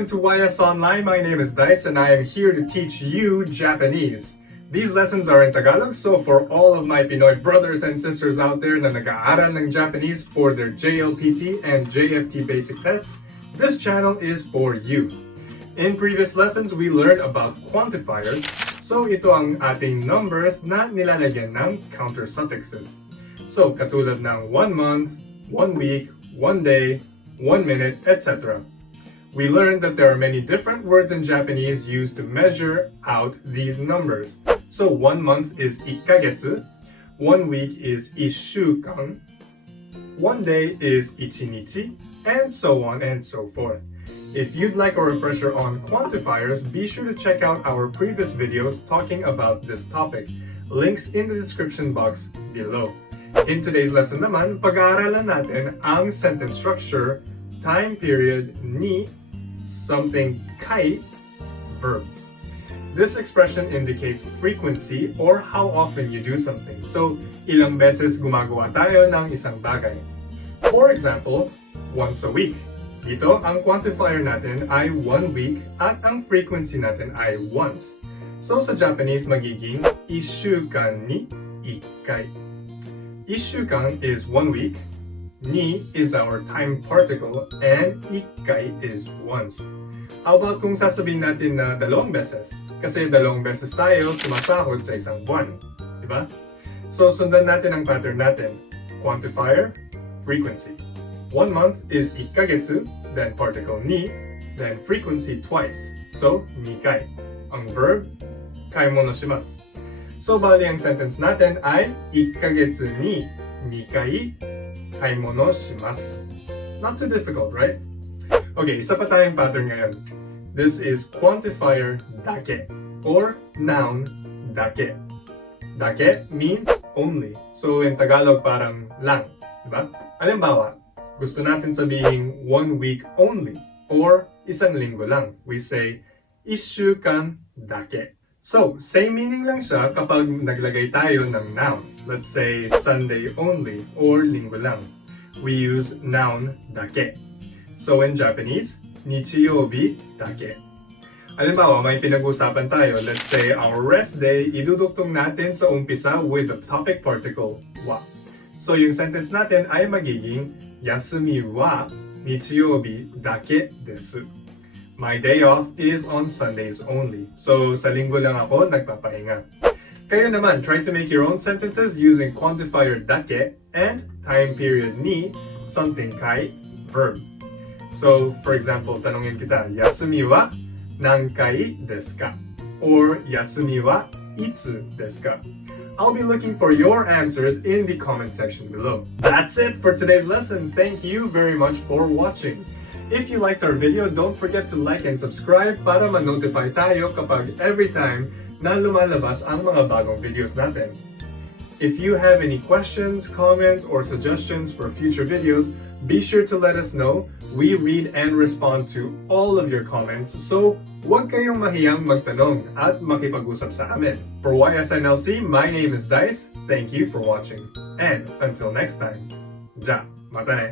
Welcome to YS Online. My name is Dice and I am here to teach you Japanese. These lessons are in Tagalog, so for all of my Pinoy brothers and sisters out there na nag-aaral ng Japanese for their JLPT and JFT basic tests, this channel is for you. In previous lessons, we learned about quantifiers, so ito ang ating numbers na nilalagyan ng counter suffixes. So katulad ng 1 month, 1 week, 1 day, 1 minute, etc. We learned that there are many different words in Japanese used to measure out these numbers. So 1 month is ikkagetsu, 1 week is ishukan, 1 day is ichinichi, and so on and so forth. If you'd like a refresher on quantifiers, be sure to check out our previous videos talking about this topic. Links in the description box below. In today's lesson naman, pag-aaralan natin ang sentence structure, time period ni something kai verb. This expression indicates frequency or how often you do something. So, ilang beses gumagawa tayo ng isang bagay. For example, once a week. Dito, ang quantifier natin ay 1 week at ang frequency natin ay once. So, sa Japanese, magiging ishukan ni ikkai. Ishukan is 1 week, ni is our time particle, and ikkai is once. How about kung sasabihin natin na 2 beses? Kasi 2 beses tayo sumasahod sa isang buwan. Diba? So, sundan natin ang pattern natin. Quantifier, frequency. 1 month is ikkagetsu, then particle ni, then frequency twice. So, nikai. Ang verb, kaimono shimasu. So, bali ang sentence natin ay ikkagetsu ni nikai kaimono shimasu. Not too difficult, right? Okay, isa pa tayong pattern ngayon. This is quantifier dake or noun dake. Dake means only. So in Tagalog parang lang, diba? Halimbawa, gusto natin sabihin 1 week only or isang linggo lang. We say ishukan dake. So, same meaning lang siya kapag naglagay tayo ng noun. Let's say Sunday only or linggo lang. We use noun dake. So in Japanese, nichiyobi dake. Halimbawa, may pinag-usapan tayo. Let's say our rest day, idudugtong natin sa umpisa with the topic particle wa. So yung sentence natin ay magiging yasumi wa nichiyobi dake desu. My day off is on Sundays only. So sa linggo lang ako nagpapahinga. Kayo naman, try to make your own sentences using quantifier dake and time period ni something kai verb. So, for example, tanungin kita, yasumi wa nankai desu ka? Or yasumi wa itsu desu ka? I'll be looking for your answers in the comment section below. That's it for today's lesson. Thank you very much for watching. If you liked our video, don't forget to like and subscribe para ma-notify tayo kapag every time na lumalabas ang mga bagong videos natin. If you have any questions, comments, or suggestions for future videos, be sure to let us know. We read and respond to all of your comments, so huwag kayong mahiyang magtanong at makipag-usap sa amin. For YSNLC, my name is Dice. Thank you for watching. And until next time, ja, mata ne!